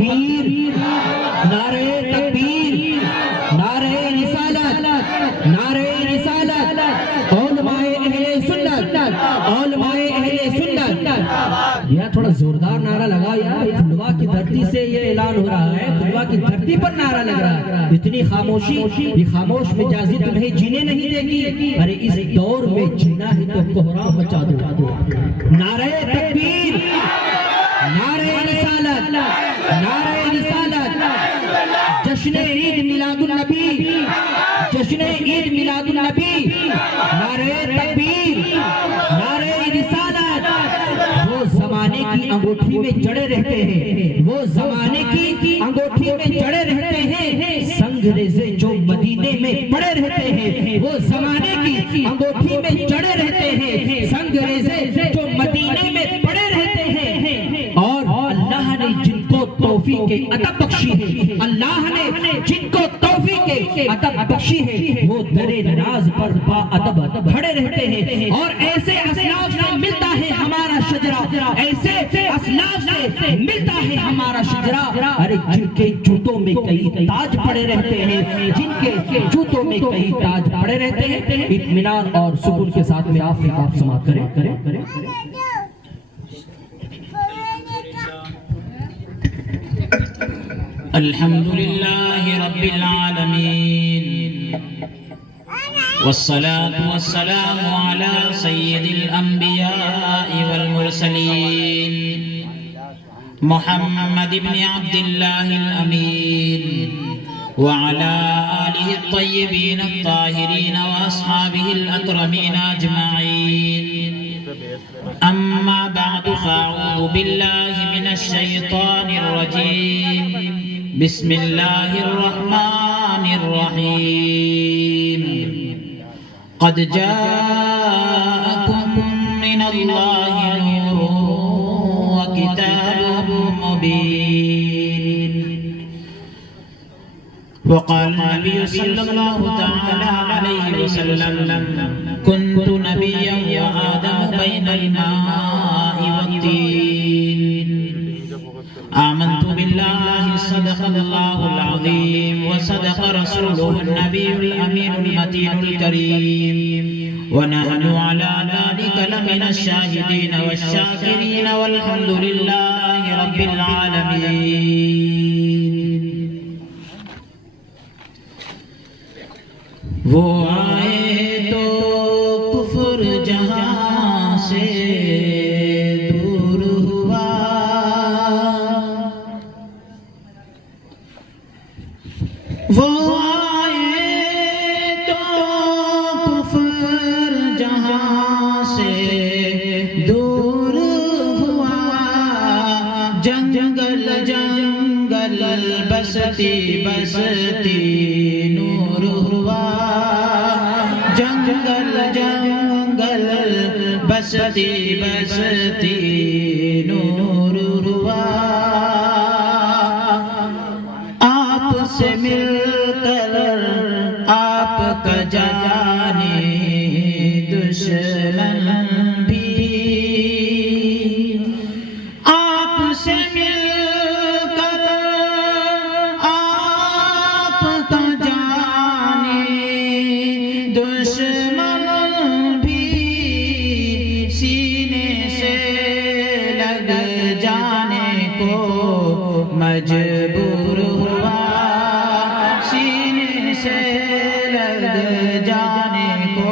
تکبیر، نعرہ تکبیر، نعرہ رسالت، نعرہ رسالت، علماء اہل سنت، علماء اہل سنت۔ یہ تھوڑا زوردار نعرہ لگا یار، کھنڈوا کی دھرتی سے یہ اعلان ہو رہا ہے، کھنڈوا کی دھرتی پر نعرہ لگ رہا ہے۔ اتنی خاموشی، یہ خاموش مجازی تمہیں جینے نہیں دے گی۔ ارے اس دور میں جینا ہے تو کوہرام مچا دو۔ نعرہ تکبیر، نعرہ رسالت، نعرہ رسالت، جشن عید میلاد النبی، جشن عید میلاد النبی، نعرہ تکبیر، نعرہ رسالت۔ وہ زمانے کی انگوٹھی میں جڑے رہتے ہیں، وہ زمانے کی انگوٹھی میں جڑے رہتے ہیں، سنگ ریزے جو مدینے میں پڑے رہتے ہیں، وہ زمانے کی انگوٹھی میں جڑے رہتے ہیں، سنگ ریزے جو مدینے میں پڑے رہتے ہیں۔ اور اللہ نے جن کو توفیق عطا بخشی ہے، اللہ نے جن کو توفیق عطا بخشی ہے، وہ در ناز پر با ادب کھڑے رہتے ہیں۔ اور ایسے اسلاف سے ملتا ہے ہمارا شجرہ، ایسے اسلاف سے ملتا ہے ہمارا شجرہ۔ ارے جن کے جوتوں میں کئی تاج پڑے رہتے ہیں، جن کے جوتوں میں کئی تاج پڑے رہتے ہیں۔ اطمینان اور سکون کے ساتھ میں آپ خطاب سماعت کریں۔ الحمدللہ رب العالمین، والصلاة والسلام على سید الانبیاء والمرسلین، محمد بن عبد اللہ الامین، وعلى آلہ الطیبین الطاہرین واصحابہ الاکرمین اجمعین۔ اما بعد فاعوذ باللہ من الشیطان الرجیم، بسم اللہ الرحمن الرحیم۔ قد جاءکم من اللہ نور وکتاب مبین۔ وقال النبي صلى الله تعالى عليه وسلم: كنت نبيا وآدم بين الماء والطين، آمنت بالله صدق الله العظيم وصدق رسوله النبي الأمين المتين الكريم، ونحن على ذلك لمن الشاهدين والشاكرين، والحمد لله رب العالمين۔ وہ آئے تو کفر جہاں سے دور ہوا، وہ آئے تو کفر جہاں سے دور ہوا، جنگل جنگل بستی بستی نور ہوا، جنگل جنگل بستی بستی نور ہوا۔ آپ سے مل کر آپ کا جانے دشمن بھی، آپ سے مل کر آپ کا جانے دشمن بھی، سینے سے لگ جانے کو مجبور ہوا، سینے سے لگ جانے کو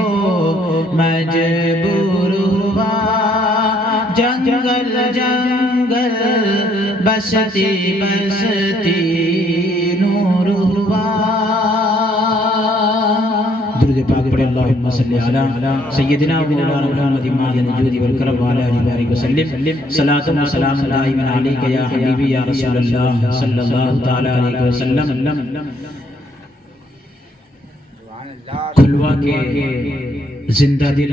مجبور ہوا، جنگل جنگل بستی بستی نور ہوا۔ درود پاک پڑھے، اللہم صلی علی سیدنا و مولانا محمد معدن الجود والکرم وعلی آلہ وبارک وسلم، صلاۃ و سلام دائما علیک یا حبیبی یا رسول اللہ صلی اللہ تعالی علیہ وسلم۔ کھلوا کے زندہ دل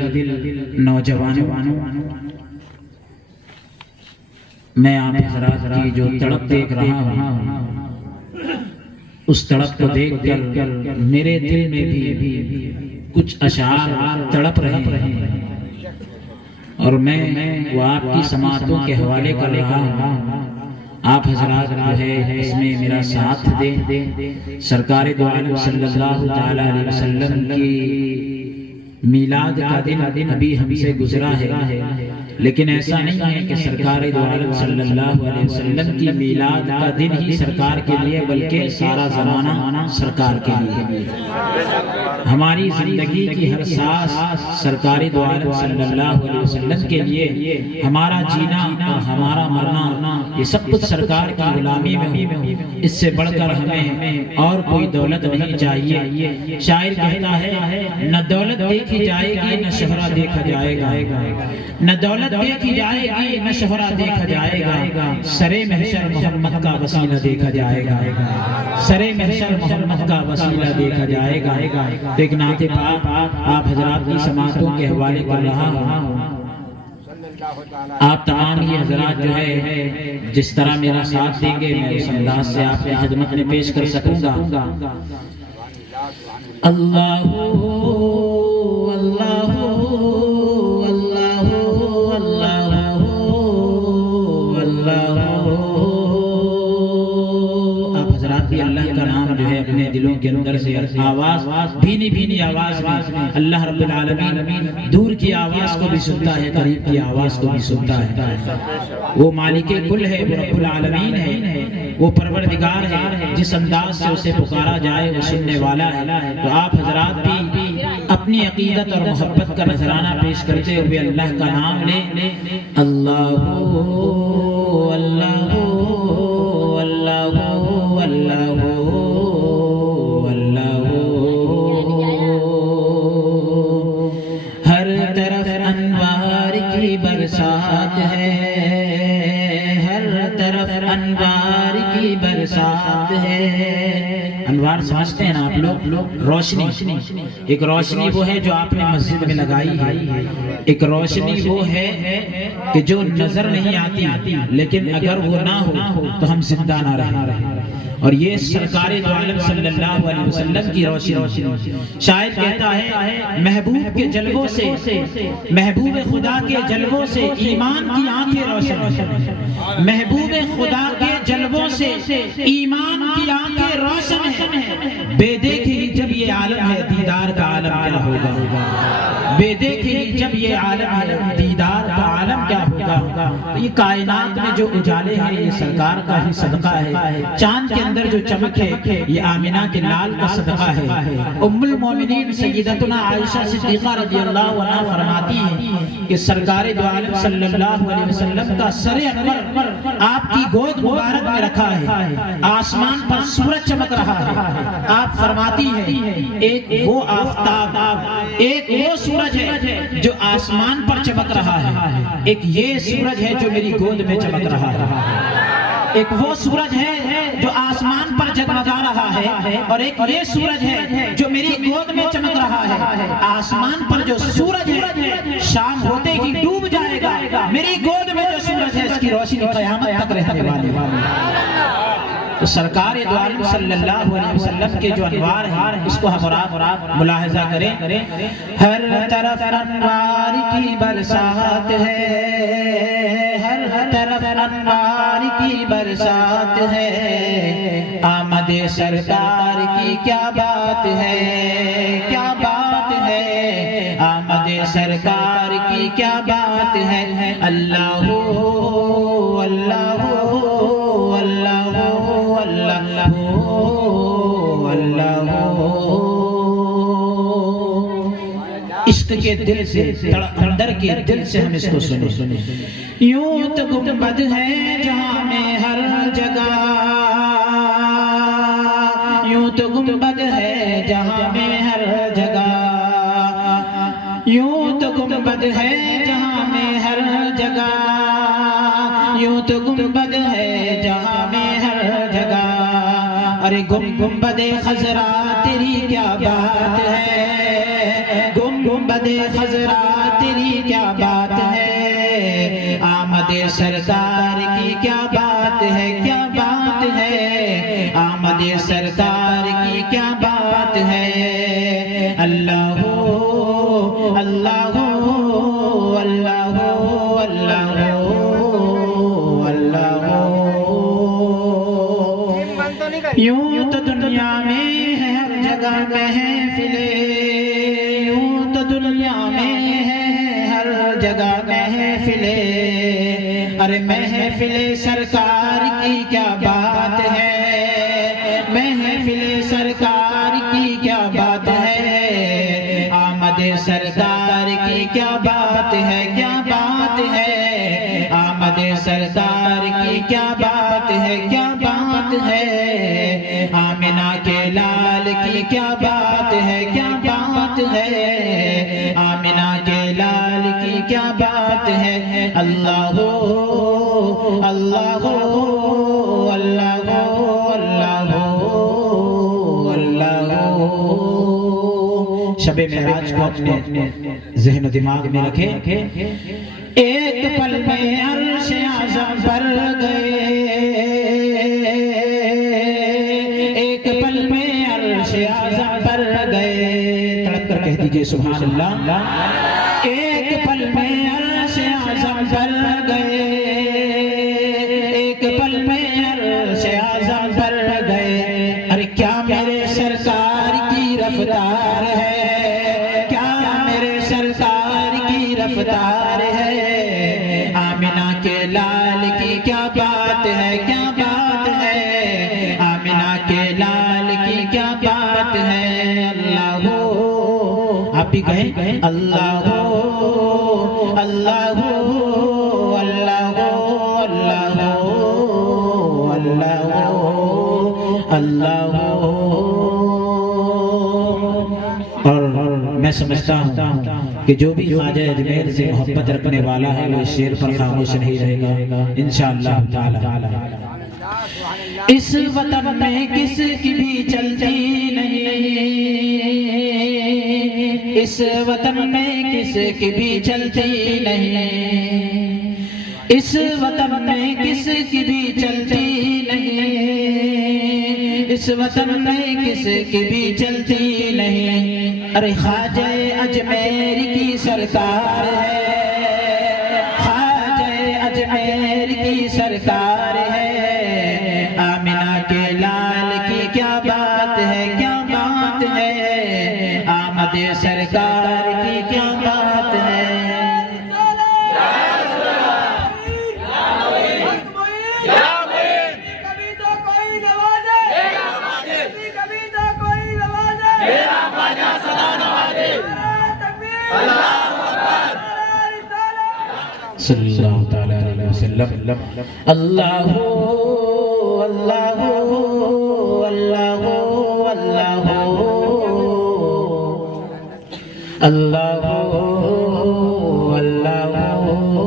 نوجوانوں، میں آپ حضرات کی جو تڑپ دیکھ رہا ہوں، اس تڑپ کو دیکھ کر میرے دل میں بھی کچھ اشعار تڑپ رہے ہیں، اور میں وہ آپ کی سماعتوں کے حوالے کر رہا ہوں۔ آپ حضرات جو ہے اس میں میرا ساتھ دیں۔ سرکار دو عالم صلی اللہ تعالی علیہ وسلم کی میلاد کا دن ابھی ہم سے گزرا ہے، لیکن ایسا نہیں ہے کہ سرکار دو عالم صلی اللہ علیہ وسلم کی میلاد کا دن ہی سرکار کے لیے، بلکہ سارا زمانہ سرکار کے لیے۔ ہماری زندگی کی ہر سانس سرکار دو عالم صلی اللہ علیہ وسلم کے لیے، ہمارا جینا اور ہمارا مرنا یہ سب کچھ سرکار کی غلامی میں ہو۔ اس سے بڑھ کر ہمیں اور کوئی دولت نہیں چاہیے۔ شاعر کہتا ہے نہ دولت دیکھی جائے گی نہ شہرہ دیکھا جائے گا، نہ دولت دیکھی جائے گی نہ شہرہ دیکھا جائے گا، سرے محشر محمد کا وسیلہ دیکھا جائے گا، سرے محشر محمد کا وسیلہ دیکھا جائے گا۔ تو ایک نعت پاک آپ حضرات کی سماعتوں کے حوالے کر رہا ہوں۔ آپ تمام ہی حضرات جو ہے جس طرح میرا ساتھ دیں گے میں اس انداز سے آپ کی خدمت میں پیش کر سکوں گا۔ اللہ اللہ اللہ اللہ اللہ۔ آپ حضرات بھی اللہ کا نام جو ہے اپنے دلوں کے اندر سے آواز بھینی بھینی آواز میں، اللہ رب العالمین دور کی آواز کو بھی سنتا ہے، قریب کی آواز کو بھی سنتا ہے۔ وہ مالک کل ہے، وہ رب العالمین ہے، وہ پروردگار ہے، جس انداز سے اسے پکارا جائے وہ سننے والا ہے۔ تو آپ حضرات بھی اپنی عقیدت اور محبت کا نذرانہ پیش کرتے ہوئے اللہ کا نام لیں۔ اللہ اللہ اللہ اللہ اللہ۔ ہر طرف انوار کی برسات ہے، ہر طرف انوار کی برسات ہے۔ انوار سمجھتے ہیں نا آپ لوگ؟ روشنی۔ ایک روشنی وہ ہے جو آپ نے مسجد میں لگائی ہے، ایک روشنی وہ ہے کہ جو نظر نہیں آتی، لیکن اگر وہ نہ ہو تو ہم زندہ نہ رہیں، اور یہ سرکار دو عالم صلی اللہ علیہ وسلم کی روشنی۔ شاعر کہتا ہے محبوب کے جلووں سے، محبوب خدا کے جلووں سے ایمان کی آنکھیں روشن، محبوب خدا کے جلووں سے ایمان کی آنکھیں روشن ہیں۔ بے دیکھی جب یہ عالم ہے دیدار کا عالم کیا ہوگا، بے دیکھی جب یہ عالم ہے دیدار کا عالم کیا ہوگا۔ یہ کائنات میں جو اجالے ہیں یہ سرکار کا ہی صدقہ ہے، چاند کے اندر جو چمک ہے یہ آمنہ کے لال کا صدقہ ہے۔ ام المومنین سیدتنا عائشہ صدیقہ رضی اللہ عنہا فرماتی ہیں کہ سرکار دو عالم صلی اللہ علیہ وسلم کا سر انور آپ کی گود مبارک میں رکھا ہے، آسمان پر سورج چمک رہا ہے۔ آپ فرماتی ہیں ایک وہ آفتاب، ایک وہ سورج ہے جو آسمان پر چمک رہا ہے، ایک یہ سورج ہے جو میری گود میں چمک رہا ہے۔ ایک وہ سورج ہے جو آسمان پر جگمگا رہا ہے، اور ایک یہ سورج ہے جو میری گود میں چمک رہا ہے۔ آسمان پر جو سورج ہے شام ہوتے ہی ڈوب جائے گا، میری گود میں جو سورج ہے اس کی روشنی قیامت تک رہنے والی ہے۔ تو سرکار دو عالم صلی اللہ علیہ وسلم کے جو انوار ہیں اس کو ہم اور ملاحظہ کریں۔ ہر طرف انوار کی برسات ہے، ہر طرف انوار کی برسات ہے، آمد سرکار کی کیا بات ہے، کیا بات ہے، آمد سرکار کی کیا بات ہے۔ اللہ اللہ اللہ اللہ۔ عشق کے دل سے، اندر کے دل سے ہم اس کو سنیں۔ یوں تو گنبد ہے جہاں میں ہر جگہ، یوں تو گنبد ہے جہاں میں ہر جگہ، یوں تو گنبد ہے جہاں میں ہر جگہ، یوں تو گنبد ہے جہاں میں ہر جگہ۔ ارے گنبد خضرا تیری کیا بات ہے، گنبد خضرا تیری کیا بات ہے، آمد سرکار کی کیا بات ہے، کیا بات ہے، آمد سرکار کی کیا بات ہے۔ اللہ اللہ اللہ اللہ اللہ۔ یوں تو دنیا میں ہے ہر جگہ محفلیں، یوں تو دنیا میں ہے ہر جگہ محفلیں، ارے محفل سرکار کی کیا بات ہے، محفل سرکار کی کیا بات ہے، آمد سرکار کی کیا بات ہے، کیا بات ہے، آمد سرکار کی کیا بات ہے، کیا بات ہے، آمنہ کے لال کی کیا بات ہے، کیا بات ہے، آمنہ کے لال کی کیا بات ہے، اللہ ہو اللہ ہو اللہ ہو اللہ ہو اللہ ہو۔ شب معراج کو اپنے ذہن و دماغ میں رکھیں، ایک پل میں عرش اعظم پر گئے، ایک پل میں عرش اعظم پر گئے، تڑپ کر کہہ دیجئے سبحان اللہ، ایک پل میں عرش اعظم پر گئے، ایک پل میں عرش اعظم پر گئے، ارے کیا میرے سرکار کی رفتار ہے، کیا میرے سرکار کی رفتار ہے، آمنہ کے لال کی کیا بات ہے، کیا بات ہے، آمنہ کے لال کی کیا بات ہے، اللہ ہو، آپ بھی کہیں اللہ ہو اللہ ہو اللہ ہو اللہ ہو اللہ ہو اللہ ہو۔ اور میں سمجھتا ہوں کہ جو بھی خواجہ اجمیر سے محبت رکھنے والا ہے وہ اس شعر پر خاموش نہیں رہے گا انشاءاللہ تعالی۔ اس وطن میں کس کی بھی چلتی نہیں، اس وطن میں کس کی بھی چلتی نہیں، اس وطن میں کس کی بھی چلتی نہیں، اس وطن میں کس کی بھی چلتی نہیں، ارے خواجہ اجمیر کی سرکار ہے، خواجہ اجمیر کی سرکار ہے، آمنہ کے لال کی کیا بات ہے، کیا بات ہے، آمد سرکار کی کیا بات ہے۔ صلی اللہ تعالی علیہ وسلم۔ اللہ ہو اللہ ہو اللہ ہو اللہ ہو اللہ ہو اللہ ہو۔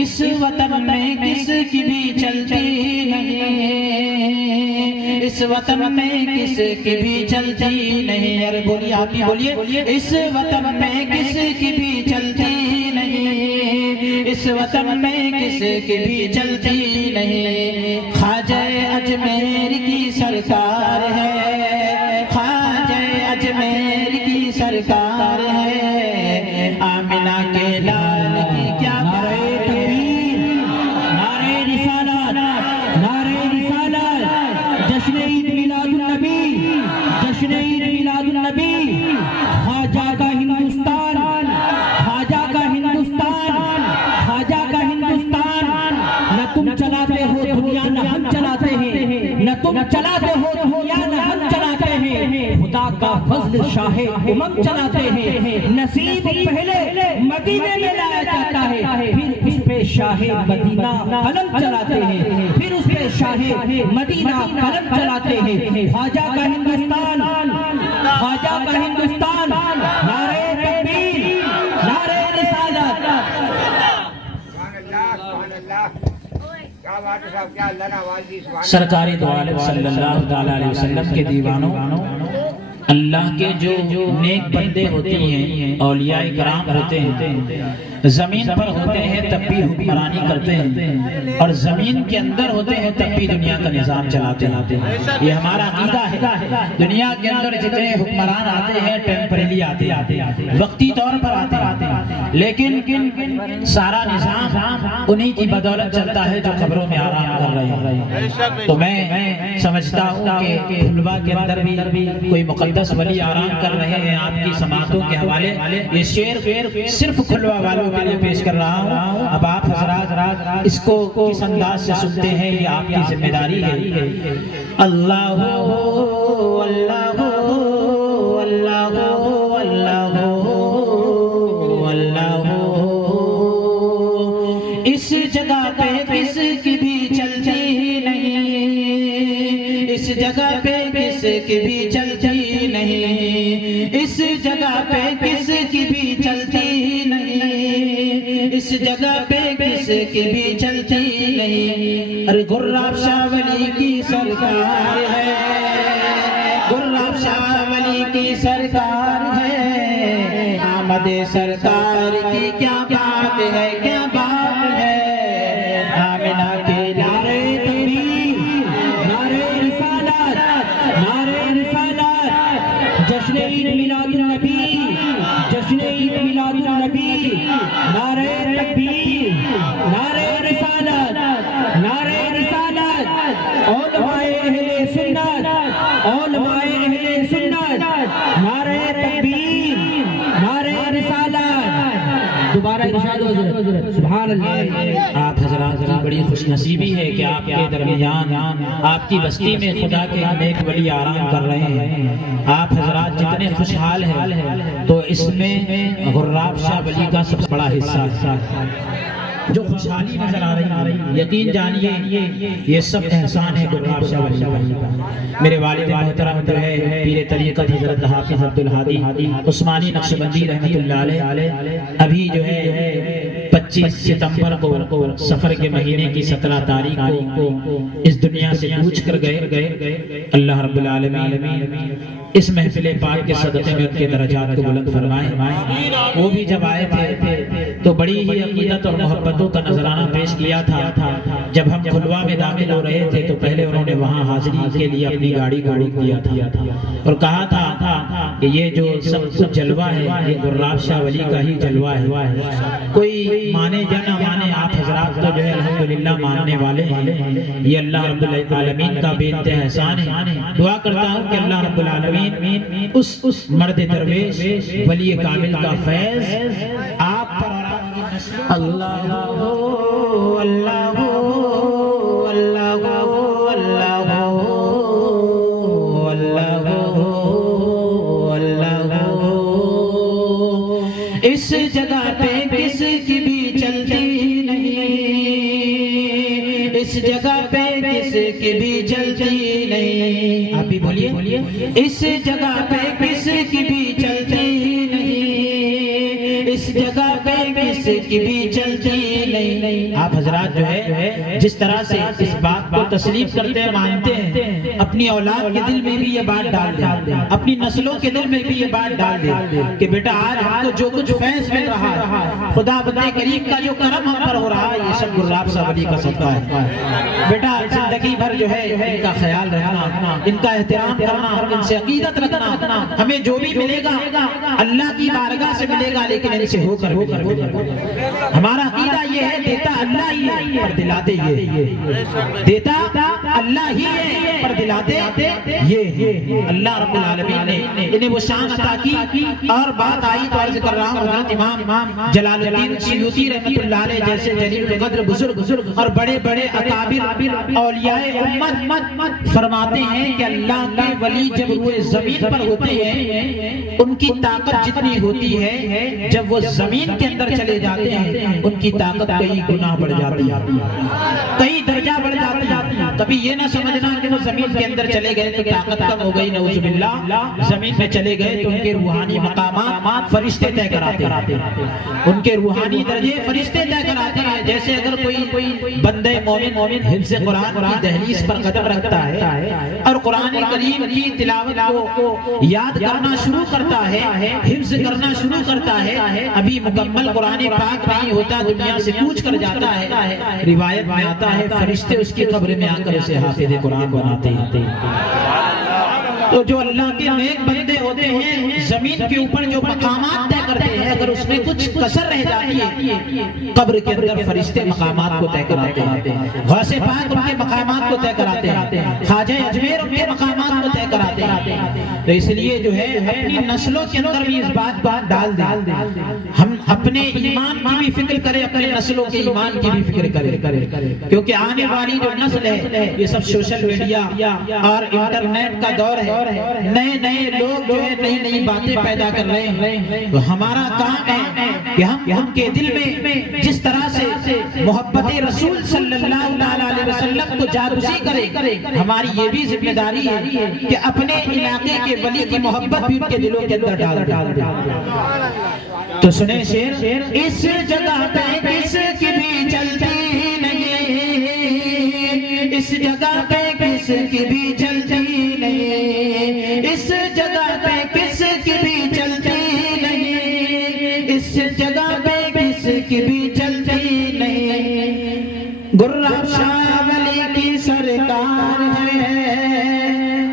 اس وطن میں کس کی بھی چلتی نہیں، اس وطن میں کس کی بھی چلتی نہیں، ارے بولیے آپ ہی بولیے، اس وطن میں کس کی بھی چلتی نہیں، اس وطن میں کس کی بھی چلتی نہیں، خواجہ اجمیر کی سرکار ہے، خواجہ اجمیر کی سرکار ہے، آمنہ کے لال کی کیا خواجہ کا ہندوستان، خواجہ کا ہندوستان، خواجہ کا ہندوستان، نہ تم چلاتے ہو دنیا نہ ہم چلاتے ہیں، نہ تم چلاتے ہو دنیا نہ ہم چلاتے ہیں، خدا کا فضل شاہ امم چلاتے ہیں، نصیب پہلے مدینے میں لایا جاتا ہے، پھر اس پہ شاہ مدینہ قلم چلاتے ہیں، پھر اس پہ شاہ مدینہ قلم چلاتے ہیں، خواجہ کا ہندوستان، خواجہ کا ہندوستان، نعرہ تکبیر، نعرہ رسالت۔ سرکار دو عالم صلی اللہ علیہ وسلم کے دیوانوں، اللہ کے جو نیک بندے ہوتے ہیں، اولیاء کرام ہوتے ہیں، زمین پر ہوتے ہیں تب بھی حکمرانی کرتے ہیں، اور زمین کے اندر ہوتے ہیں تب بھی دنیا کا نظام چلاتے ہیں۔ یہ ہمارا عقیدہ ہے۔ دنیا کے اندر جتنے حکمران آتے ہیں ٹیمپریلی آتے ہیں، وقتی طور پر آتے ہیں، لیکن سارا نظام انہی کی بدولت چلتا ہے جو قبروں میں آرام کر رہے ہیں۔ تو میں سمجھتا ہوں کہ کھلوا کے اندر بھی کوئی مقدس ولی آرام کر رہے ہیں۔ آپ کی سماعتوں کے حوالے یہ شعر صرف کھلوا والوں کے لیے پیش کر رہا ہوں۔ اب آپ حضرات اس کو کس انداز سے سنتے ہیں یہ آپ کی ذمہ داری ہے۔ اللہ اللہ اللہ اللہ اللہ، اس جگہ پہ کس کی بھی چلتی نہیں، اس جگہ پہ کس کی بھی چلتی نہیں، اس جگہ پہ کس کی بھی چلتی نہیں، اس جگہ پہ کس کی بھی چلتی نہیں۔ ارے گراب شاہ ولی کی سرکار ہے، گراب شاہ ولی کی سرکار ہے، آمد سرکار کی کیا بات ہے، کیا بات ہے۔ آمنہ کے نعرے تکبیر، نعرے رسالت، نعرے رسالت، جشن عید میلاد النبی، جشن عید میلاد النبی، نعرے تکبیر، نعرے رسالت، نعرے رسالت، علماء اہل سنت، علماء اہل سنت، نعرے تکبیر، نعرے رسالت۔ دوبارہ ارشاد حضرت سبحان اللہ۔ آپ حضرات کی بڑی خوش نصیبی ہے کہ آپ کے درمیان آپ کی بستی میں خدا کے نیک ولی آرام کر رہے ہیں۔ آپ حضرات جتنے خوشحال ہیں تو اس میں غراب شاہ ولی کا سب سے بڑا حصہ ہے۔ جو خوشحالی نظر آ رہی ہے یقین جانیے یہ سب احسان ہے غراب شاہ ولی کا۔ میرے والد محترم جو ہے پیر طریقت حضرت حافظ عبدالہادی عثمانی نقشبندی رحمت اللہ علیہ ابھی جو ہے 25 ستمبر کو سفر کے مہینے کی 17 تاریخ کو اس دنیا سے کوچ کر گئے۔ اللہ رب العالمین اس محفل پاک کے صدقے میں ان کے درجات کو بلند فرمائے۔ وہ بھی جب آئے تھے تو بڑی ہی عقیدت اور محبتوں کا نذرانہ پیش کیا تھا۔ جب ہم کھلوا میں داخل ہو رہے تھے تو پہلے انہوں نے وہاں حاضری کے لیے اپنی گاڑی کو روک دیا تھا اور کہا تھا کہ یہ جو سب کچھ جلوہ ہے یہ غراب شاہ ولی کا ہی جلوہ ہے۔ کوئی مانے یا نہ مانے آپ حضرات تو جو ہے الحمدللہ ماننے والے ہیں۔ یہ اللہ رب العالمین کا بے انتہا احسان ہے۔ دعا کرتا ہوں کہ اللہ رب العالمین اس مرد درویش ولی کامل کا فیض آپ پر اور آپ کی نسلوں اللہ اللہ اللہ اللہ اللہ اس جگہ پہ کس کی بھی چلتی نہیں، اس جگہ پہ کس کی بھی چلتی نہیں۔ آپ بھی بولیے اس جگہ پہ کس کی بھی چلتی نہیں، اس جگہ پہ کس کی بھی چلتی نہیں۔ آپ حضرات جو ہے جس طرح سے اس بات کو تسلیم کرتے ہیں مانتے ہیں، اپنی اولاد کے دل میں بھی یہ بات ڈال دیں، اپنی نسلوں کے دل میں بھی یہ بات ڈال دیں کہ بیٹا آج ہم کو جو کچھ فیض مل رہا ہے، خدا بندے کریم کا جو کرم ہم پر ہو رہا ہے، یہ سب غراب شاہ ولی کا صدقہ ہے۔ بیٹا زندگی بھر جو ہے ان کا خیال رکھنا، ان کا احترام کرنا، ان سے عقیدت رکھنا۔ ہمیں جو بھی ملے گا اللہ کی بارگاہ سے ملے گا، لیکن ان سے ہو کر ملے گا۔ ہمارا عقیدہ یہ ہے دیتا اللہ ہی ہے پر دلاتے یہ، دیتا اللہ ہی ہے پر دلاتے یہ۔ اللہ رب العالمین نے انہیں وہ شان عطا کی۔ اور بات آئی تو عرض کر رہا ہوں حضرت امام جلال الدین سیوطی رحمت اللہ علیہ جیسے جلیل القدر بزرگ اور بڑے بڑے اکابر اولیاء امت فرماتے ہیں کہ اللہ کے ولی جب روئے زمین پر ہوتے ہیں ان کی طاقت جتنی ہوتی ہے جب وہ زمین کے اندر چلے جاتے ہیں ان کی طاقت کئی گنا بڑھ جاتی ہے، کئی درجہ بڑھ جاتی ہے۔ کبھی یہ نہ سمجھنا کہ وہ زمین کے اندر چلے گئے تو طاقت کم ہو گئی، نعوذ باللہ، زمین میں چلے گئے تو ان کے روحانی مقامات فرشتے طے کراتے ہیں، ان کے روحانی درجے فرشتے طے کراتے ہیں۔ جیسے اگر کوئی بندہ مومن حفظ قرآن کی دہلیز پر قدم رکھتا ہے اور قرآن کریم کی تلاوت کو یاد کرنا شروع کرتا ہے، حفظ کرنا شروع کرتا ہے، ابھی مکمل قرآن پاک نہیں ہوتا، دنیا سے کوچ کر جاتا ہے، روایت میں آتا ہے فرشتے اس کی قبر میں آ کر اسے حافظ قرآن بناتے ہیں۔ تو جو اللہ کے نیک بندے ہوتے ہیں زمین کے اوپر جو مقامات طے کرتے ہیں، اگر اس میں کچھ کسر رہ جاتی ہے قبر کے اندر فرشتے مقامات کو طے کراتے ہیں، غوث پاک ان کے مقامات کو طے کراتے ہیں، خواجہ اجمیر ان کے مقامات کو طے کراتے ہیں۔ تو اس لیے جو ہے اپنی نسلوں کے اندر بھی اس بات ڈال دیں، ہم اپنے ایمان کی بھی فکر کریں، اپنے نسلوں کے ایمان کی بھی فکر کریں، کیونکہ آنے والی جو نسل ہے یہ سب سوشل میڈیا اور انٹرنیٹ کا دور ہے، نئے لوگ جو ہے نئی باتیں پیدا کر رہے ہیں۔ تو ہمارا کام ہے کہ ہم ان کے دل میں جس طرح سے محبت رسول صلی اللہ علیہ وسلم کو جاگزی کریں، ہماری یہ بھی ذمہ داری ہے کہ اپنے علاقے کے ولی کی محبت بھی ان کے دلوں کے اندر ڈال دیں۔ تو سنیں شعر، اس جگہ پہ کس کی بھی چلتی نہیں، اس جگہ پہ کس کی بھی چلتی نہیں، اس جگہ پہ کس کی بھی چلتی نہیں، اس جگہ پہ کس کی بھی چلتی نہیں۔ گراب شاہ ولی کی سرکار ہے،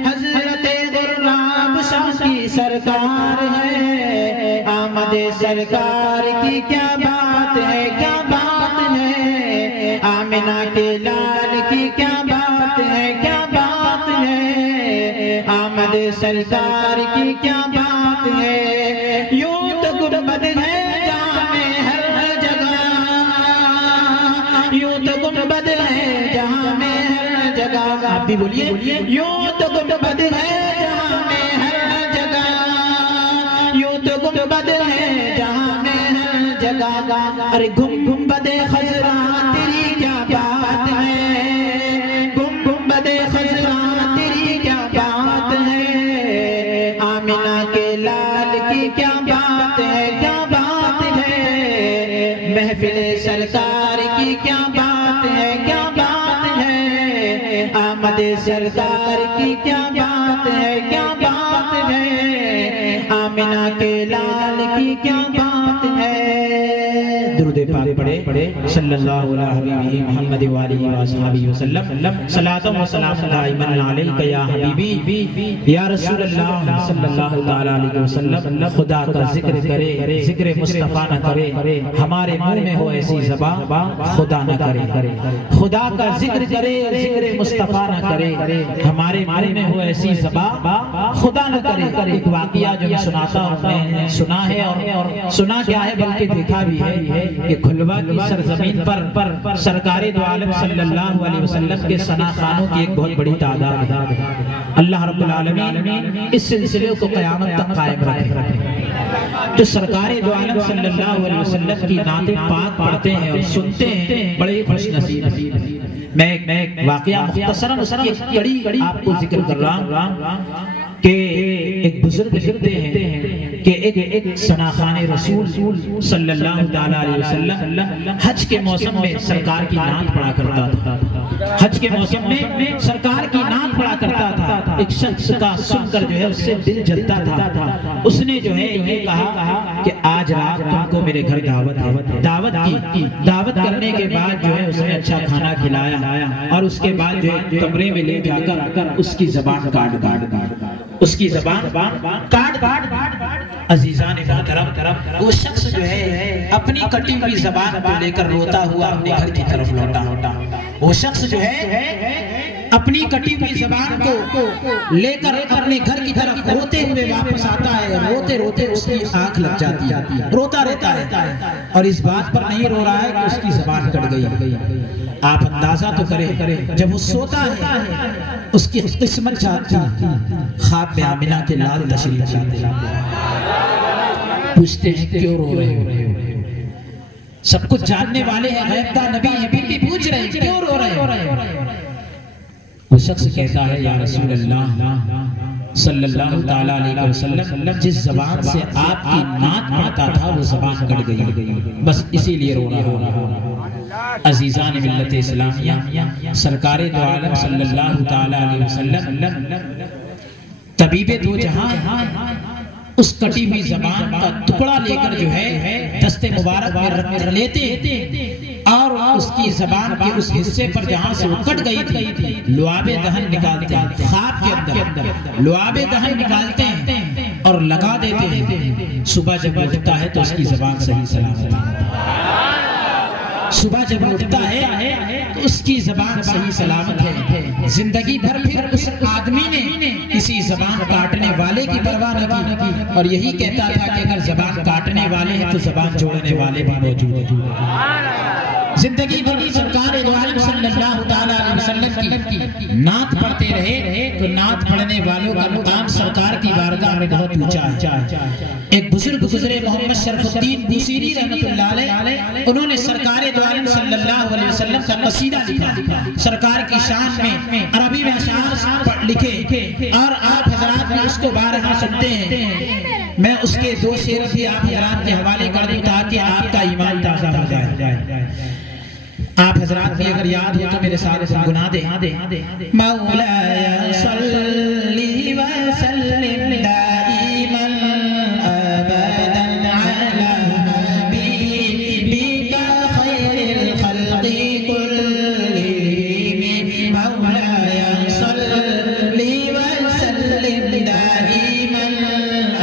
حضرت گراب شاہ کی سرکار ہے، آمد سرکار کی کیا بات ہے، کیا بات ہے، آمنہ کے لال کی کیا بات ہے، کیا بات ہے، آمد سرکار کی کیا بات ہے۔ یوں تو گنبد ہے جہاں میں ہر جگہ، یوں تو گنبد ہے جہاں میں ہر جگہ، آپ بھی بولیے، یوں تو گنبد ہے جہاں میں ہر جگہ، یوں تو گنبد ہے جہاں میں ہر جگہ، ارے گنبد خضرا تیری کیا بات ہے، گنبد خضرا تیری کیا بات ہے، آمنہ کے لال کی کیا بات ہے، کیا بات ہے، محفل سرکار کی کیا بات ہے، کیا بات ہے، آمد سرکار کی کیا بات ہے، کیا بات ہے، آمنہ کے لال کی کیا بات ہے۔ درود پاک پڑھے صلی اللہ علیہ محمد وآلہ وآلہ وسلم، صلاۃ و سلام دائما علیک یا حبیبی یا رسول اللہ صلی اللہ علیہ وسلم۔ خدا کا ذکر کرے، ذکر مصطفیٰ نہ کرے، ہمارے منہ میں ہو ایسی زبان خدا نہ کرے، خدا کا ذکر کرے، ذکر مصطفیٰ نہ کرے، ہمارے منہ میں ہو ایسی زبان خدا نہ کرے۔ ایک واقعہ جو میں سناتا ہوں، میں سنا ہے اور سنا کیا ہے بلکہ دیکھا بھی ہے کہ کھلوا کی سرزمین پر سرکار دو عالم صلی اللہ علیہ وسلم کے ثنا خوانوں کی ایک بہت بڑی تعداد ہے۔ اللہ رب العالمین اس سلسلے کو قیامت تک قائم رکھے۔ جو سرکار دو عالم صلی اللہ علیہ وسلم کی نعت پاک پڑھتے ہیں اور سنتے ہیں بڑے خوش نصیب ہیں۔ میں ایک واقعہ مختصراً اس کی کڑی آپ کو ذکر کر رہا ہوں کہ ایک بزرگ لکھتے ہیں کہ ایک ثنا خوان رسول صلی اللہ علیہ وسلم حج کے موسم میں سرکار کی نعت پڑھا کرتا تھا، حج کے موسم میں سرکار کی نعت پڑھا کرتا تھا۔ ایک شخص کا سن کر جو ہے اس سے دل جلتا تھا، اس نے جو ہے یہ کہا کہ آج رات تم کو میرے گھر دعوت ہے، دعوت کرنے کے بعد جو ہے اس نے اچھا کھانا کھلایا اور اس کے بعد جو ہے کمرے میں لے جا کر اس کی زبان کاٹ اس کی زبان کاٹ عزیزان محترم، وہ شخص جو ہے اپنی کٹی ہوئی زبان کو لے کر روتا ہوا اپنے گھر کی طرف لوٹا۔ وہ شخص جو ہے اپنی کٹی ہوئی زبان کو لے کر اپنے گھر کی طرف روتے ہوئے واپس آتا ہے، روتے روتے اس کی آنکھ لگ جاتی ہے، روتا رہتا ہے اور اس بات پر نہیں رو رہا ہے کہ اس کی زبان کٹ گئی۔ آپ اندازہ تو کریں، جب وہ سوتا ہے اس کی قسمت چاہتی خواب میں آمنہ کے لال تشریف لاتے، پوچھتے ہیں کیوں رو رہے ہو؟ سب کچھ جاننے والے ہیں، غیب کا نبی ہے، بھی پوچھ رہے ہیں کیوں رو رہے ہو؟ وہ شخص کہتا ہے یا رسول اللہ صلی اللہ تعالیٰ علیہ وسلم، جس زبان سے آپ کی نعت پڑھتا تھا وہ زبان کٹ گئی، بس اسی لیے رو رہا ہوں۔ عزیزان ملت اسلامیہ، سرکار دو عالم صلی اللہ تعالیٰ علیہ وسلم طبیب دو جہاں اس کٹی ہوئی زبان کا ٹکڑا لے کر جو ہے دست مبارک میں رکھ لیتے اور اس کی زبان کے اس حصے پر جہاں سے وہ کٹ گئی تھی لعاب دہن نکالتے ہیں، خواب کے اندر لعاب دہن نکالتے ہیں اور لگا دیتے ہیں۔ صبح جب اٹھتا ہے تو اس کی زبان صحیح سلامت ہے، صبح جب اٹھتا ہے تو اس کی زبان صحیح سلامت ہے۔ زندگی بھر پھر اس آدمی نے کسی زبان کاٹنے والے کی پرواہ نہ کی، اور یہی کہتا تھا کہ اگر زبان کاٹنے والے ہیں تو زبان جوڑنے والے بھی موجود ہیں۔ زندگی بھر سرکار دو عالم صلی اللہ تعالیٰ علیہ وسلم کی نعت پڑھتے رہے تو نعت پڑھنے والوں کا مقام سرکار کی بارگاہ میں بہت اونچا ہے۔ ایک بزرگ گزرے محمد شرف الدین بوسیری رحمۃ اللہ علیہ، انہوں نے سرکار دو عالم صلی اللہ علیہ وسلم کا قصیدہ لکھا، سرکار کی شان میں عربی میں اشعار لکھے اور آپ حضرات بھی اس کو بارہا سنتے ہیں۔ میں اس کے دو شعر بھی آپ حضرات کے حوالے کر دوں تاکہ آپ کا ایمان تازہ ہو جائے۔ آپ حضرات بھی اگر یاد ہو تو میرے ساتھ گناہ دیں۔ مولایا صلی وسلم دائما ابدا علی حبیبک خیر الخلق کلہم، مولایا صلی وسلم دائما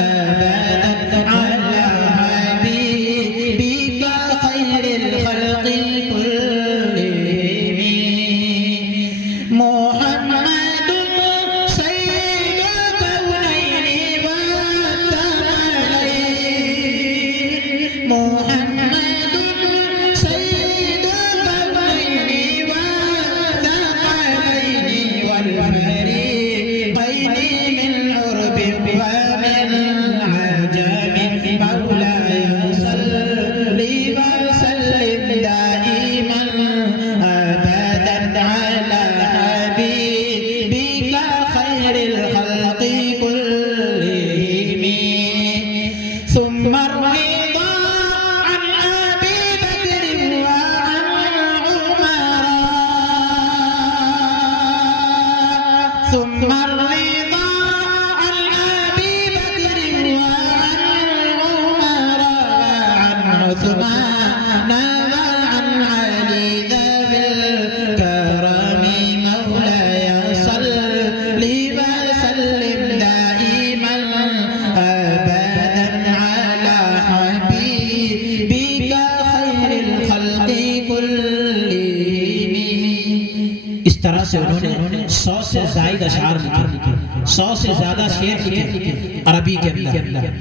ابدا علی حبیبک خیر الخلق کلہم، محمد سید الکونین والثقلین، محمد سید الکونین والثقلین والفریقین من عرب ومن عجم، مولاي صلی وسلم دائما ابدا على حبيبك خير الخلق كلهم، ثم الرضا عن أبي بكر وعن عمر، ثم الرضا عن أبي بكر وعن عمر وعن عثمان وعن علي ذوي الكرم، مولاي صلي وسلم دائما ابدا على حبيبك خير الخلق كلهم۔ اس طرح سے انہوں نے 100 سے زائد اشعار لکھے، 100 سے زیادہ شعر لکھے عربی کے اندر۔